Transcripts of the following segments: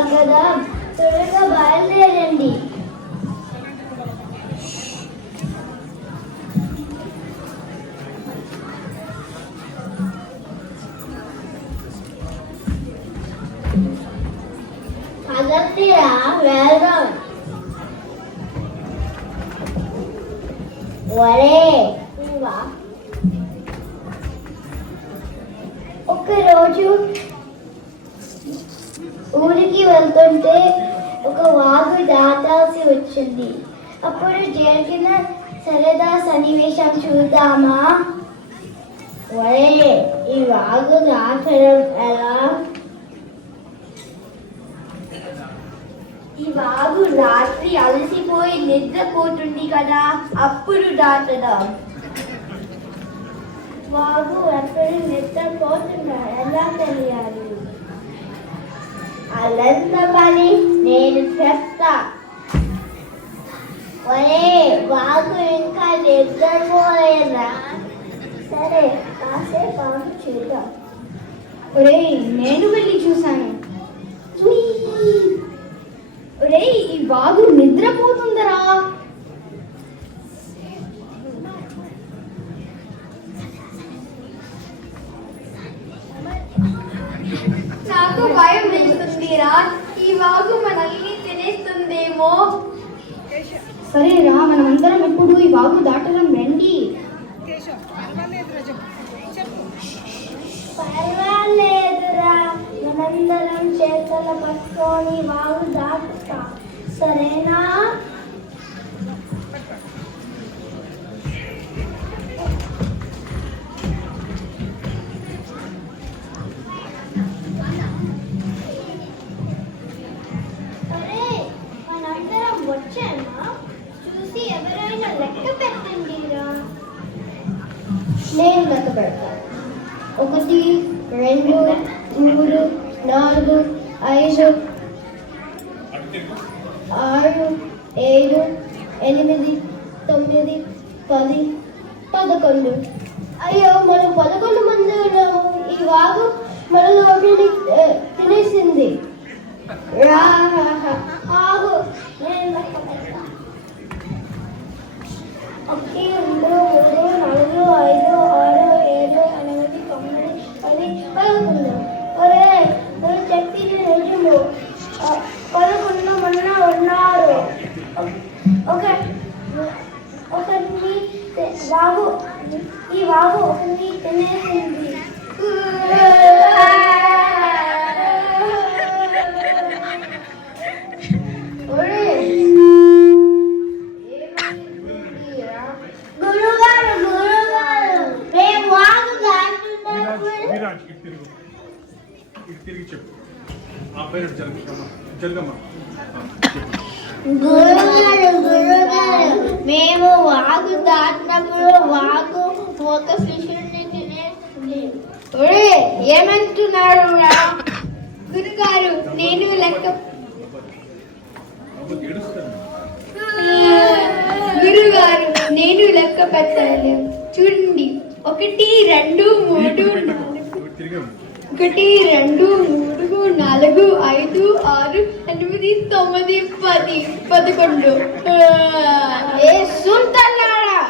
వెళ్ళాలి కదా, త్వరగా బయలుదేరండి. అగత్యరా వెళ్దాం. ఒరే ఒకరోజు ఊరికి వెళ్తుంటే ఒక వాగు దాటాల్సి వచ్చింది. అప్పుడు జరిగిన సరదా సన్నివేశం చూద్దామా? ఒరే, ఈ వాగు దాటడం ఎలా? ఈ వాగు రాత్రి అలసిపోయి నిద్రపోతుంది కదా, అప్పుడు దాటదాం. వాగు ఎప్పుడు నిద్రపోతుందా ఎలా తెలియాలి? అలంత పని నేను చెప్తా. ఒరే, వాగు ఇంకా నిద్రపోలేదా? సరే, కాసేపు ఆగు చూద్దాం. ఒరే, నేను వెళ్ళి చూశాను. ఒరే, ఈ వాగు నిద్రపోతుందరా. నాకు భయం వేస్తుందిరా, ఈ వాగు మనల్ని తినేస్తుందేమో. సరేరా, మనమందరం ఇప్పుడు ఈ వాగు దాటడం రండి. పర్వాలేదురా, మనందరం చేతులు పట్టుకొని వాగు దాటుతా, సరేనా? అరే, మనందరం వచ్చామా? చూసి ఎవరైనా లెక్క పెట్టండిరా. నేను లెక్క పెడతాను. 1 2 3 4 5 6 7 8 9 10 11. అయ్యో, మనం 11 మంది ఉన్నాము. ఈ వాగు మనలో ఒకటి తినేసింది. ఆగు, నేను లెక్క పెడతా. 1 2 3 4 5 6 7 8 9 10 11. ఒరే, నువ్వు చెప్పింది నిజము. 11 మొన్న ఉన్నారు. ఈ వాగు ఒకరిని తినేసింది. గురుగారు, మేము వాగు దాటినప్పుడు వాగు ఒక శిష్యుడిని తినేసింది. ఏమంటున్నారు? గురుగారు, నేను లెక్క గురుగారు నేను లెక్క పెట్టాను. చూడండి, 1 2 3 1 2 3 4 5 6 8 9 10 11. సుంటన్నాడా?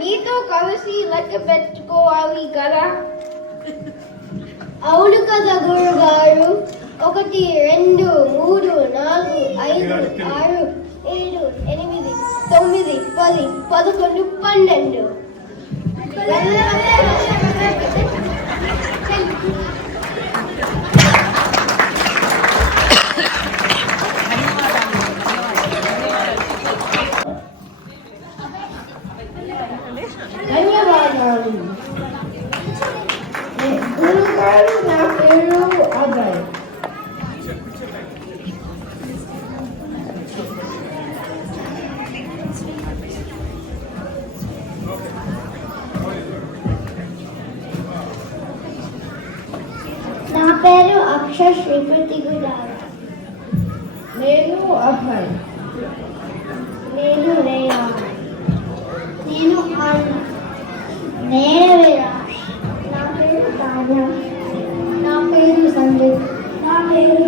నీతో కలిసి లెక్క పెట్టుకోవాలి కదా. అవును కదా గురుగారు. 1 2 3 4 5 6 7 8 9 10 11 12. ధన్యవాదాలు గురుగారు. నా పేరు అభయ్. నా పేరు అక్షర్ శ్రీపతి గుడారు. నేను అభయ్. నేను రేయా. నేను విరాష్. నా పేరు తాన్యా. నా పేరు సంజయ్. నా లేరు.